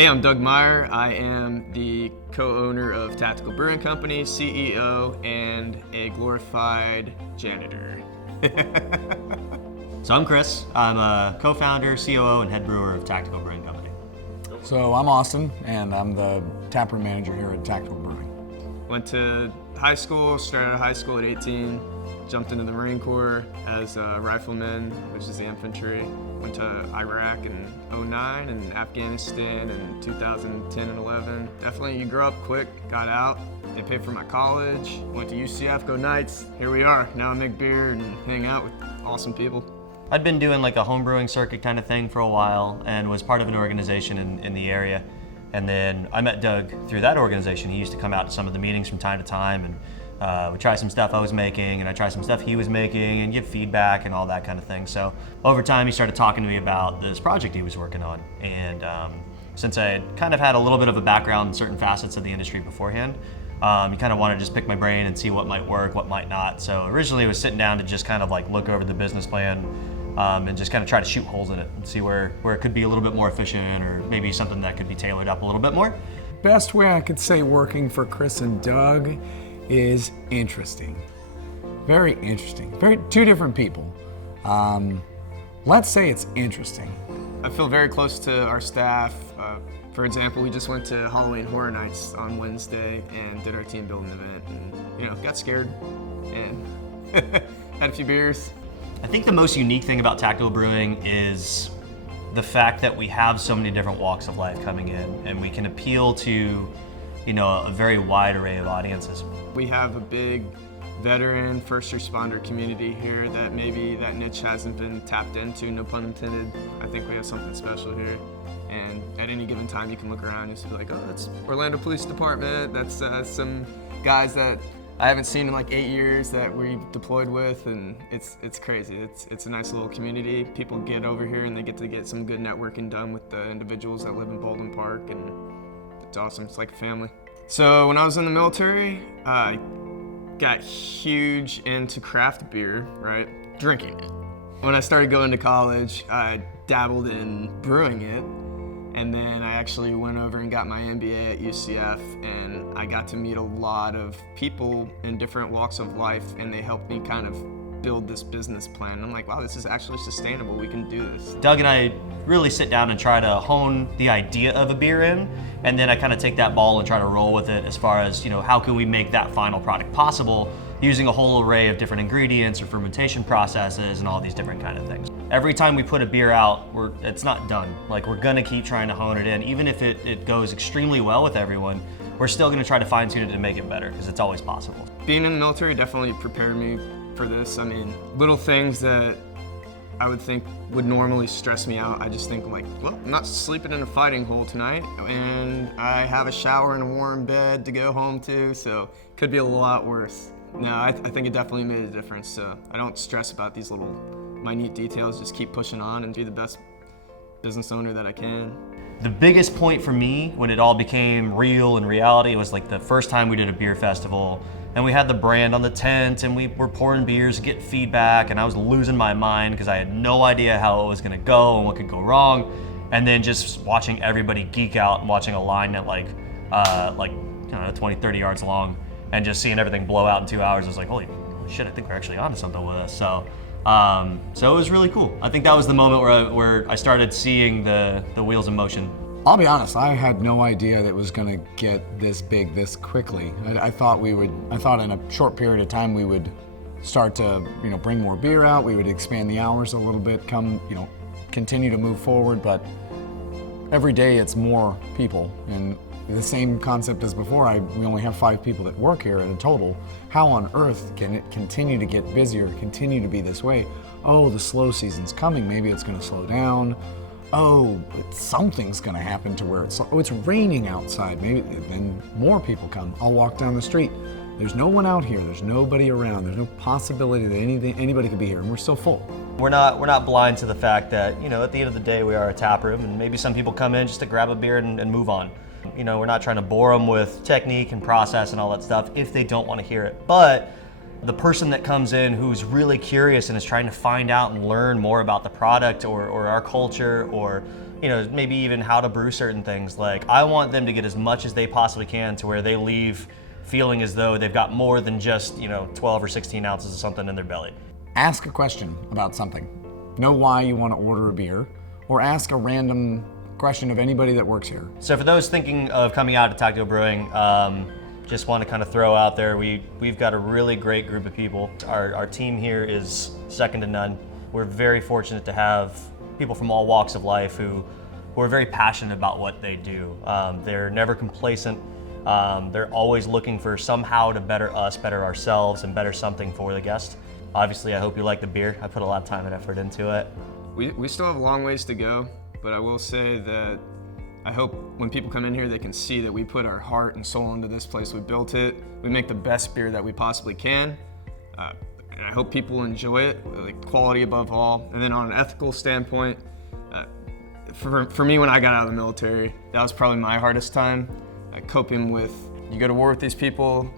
Hey, I'm Doug Meyer. I am the co-owner of Tactical Brewing Company, CEO, and a glorified janitor. So I'm Chris. I'm a co-founder, COO, and head brewer of Tactical Brewing Company. So I'm Austin, and I'm the taproom manager here at Tactical Brewing. Went to high school, started out of high school at 18, jumped into the Marine Corps as a rifleman, which is the infantry. Went to Iraq in 2009 and Afghanistan in 2010 and 11. Definitely, you grow up quick, got out. They paid for my college, went to UCF, go Knights. Here we are. Now I make beer and hang out with awesome people. I'd been doing like a home brewing circuit kind of thing for a while and was part of an organization in the area. And then I met Doug through that organization. He used to come out to some of the meetings from time to time and we try some stuff I was making and I try some stuff he was making and give feedback and all that kind of thing. So over time he started talking to me about this project he was working on. And since I had kind of had a little bit of a background in certain facets of the industry beforehand, he kind of wanted to just pick my brain and see what might work, what might not. So originally it was sitting down to just kind of like look over the business plan and just kind of try to shoot holes in it and see where it could be a little bit more efficient or maybe something that could be tailored up a little bit more. Best way I could say working for Chris and Doug is interesting. Very interesting. Two different people. Let's say it's interesting. I feel very close to our staff. For example, we just went to Halloween Horror Nights on Wednesday and did our team building event and, got scared and had a few beers. I think the most unique thing about Tactical Brewing is the fact that we have so many different walks of life coming in and we can appeal to, a very wide array of audiences. We have a big veteran first responder community here that maybe that niche hasn't been tapped into, no pun intended. I think we have something special here. And at any given time you can look around and just be like, oh, that's Orlando Police Department, that's some guys that I haven't seen in like 8 years that we deployed with, and it's crazy. It's a nice little community. People get over here and they get some good networking done with the individuals that live in Baldwin Park, and it's awesome. It's like a family. So when I was in the military, I got huge into craft beer, right? Drinking it. When I started going to college, I dabbled in brewing it. And then I actually went over and got my MBA at UCF, and I got to meet a lot of people in different walks of life, and they helped me kind of build this business plan. I'm like, wow, this is actually sustainable. We can do this. Doug and I really sit down and try to hone the idea of a beer in, and then I kind of take that ball and try to roll with it as far as, how can we make that final product possible using a whole array of different ingredients or fermentation processes and all these different kind of things. Every time we put a beer out, it's not done. Like, we're gonna keep trying to hone it in. Even if it goes extremely well with everyone, we're still gonna try to fine tune it to make it better, because it's always possible. Being in the military definitely prepared me for this. I mean, little things that I would think would normally stress me out, I just think like, well, I'm not sleeping in a fighting hole tonight, and I have a shower and a warm bed to go home to, so it could be a lot worse. No, I think it definitely made a difference, so I don't stress about these little minute details, just keep pushing on and be the best business owner that I can. The biggest point for me when it all became real and reality was like the first time we did a beer festival and we had the brand on the tent and we were pouring beers to get feedback, and I was losing my mind because I had no idea how it was gonna go and what could go wrong. And then just watching everybody geek out and watching a line at like 20, 30 yards long and just seeing everything blow out in 2 hours, I was like, holy shit, I think we're actually onto something with this. So it was really cool. I think that was the moment where I started seeing the wheels in motion. I'll be honest, I had no idea that it was gonna get this big this quickly. I thought in a short period of time we would start to, bring more beer out, we would expand the hours a little bit, continue to move forward, but every day it's more people. And the same concept as before, we only have 5 people that work here in a total. How on earth can it continue to get busier, continue to be this way? Oh, the slow season's coming, maybe it's gonna slow down. Oh, something's gonna happen to where it's raining outside, maybe then more people come. I'll walk down the street. There's no one out here, there's nobody around, there's no possibility that anybody could be here, and we're still full. We're not blind to the fact that, at the end of the day we are a tap room, and maybe some people come in just to grab a beer and move on. We're not trying to bore them with technique and process and all that stuff if they don't want to hear it. But the person that comes in who's really curious and is trying to find out and learn more about the product or our culture or maybe even how to brew certain things. Like, I want them to get as much as they possibly can to where they leave feeling as though they've got more than just, 12 or 16 ounces of something in their belly. Ask a question about something. Know why you want to order a beer, or ask a random question of anybody that works here. So for those thinking of coming out to Tactical Brewing, just want to kind of throw out there, we've got a really great group of people. Our team here is second to none. We're very fortunate to have people from all walks of life who are very passionate about what they do. They're never complacent. They're always looking for somehow to better us, better ourselves, and better something for the guest. Obviously, I hope you like the beer. I put a lot of time and effort into it. We still have a long ways to go, but I will say that I hope when people come in here, they can see that we put our heart and soul into this place. We built it. We make the best beer that we possibly can. And I hope people enjoy it, like quality above all. And then on an ethical standpoint, for me, when I got out of the military, that was probably my hardest time, coping with, you go to war with these people,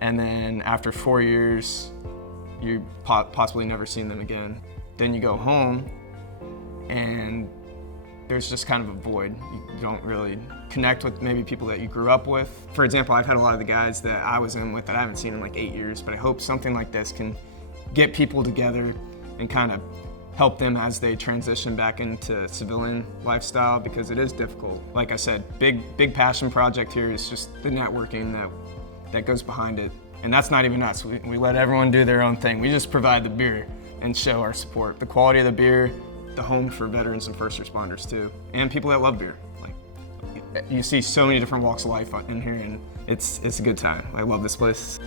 and then after 4 years, you possibly never seen them again. Then you go home, and there's just kind of a void. You don't really connect with maybe people that you grew up with. For example, I've had a lot of the guys that I was in with that I haven't seen in like 8 years, but I hope something like this can get people together and kind of help them as they transition back into civilian lifestyle, because it is difficult. Like I said, big passion project here is just the networking that goes behind it. And that's not even us. We let everyone do their own thing. We just provide the beer and show our support. The quality of the beer, the home for veterans and first responders too, and people that love beer. Like, you see so many different walks of life in here, and it's a good time. I love this place.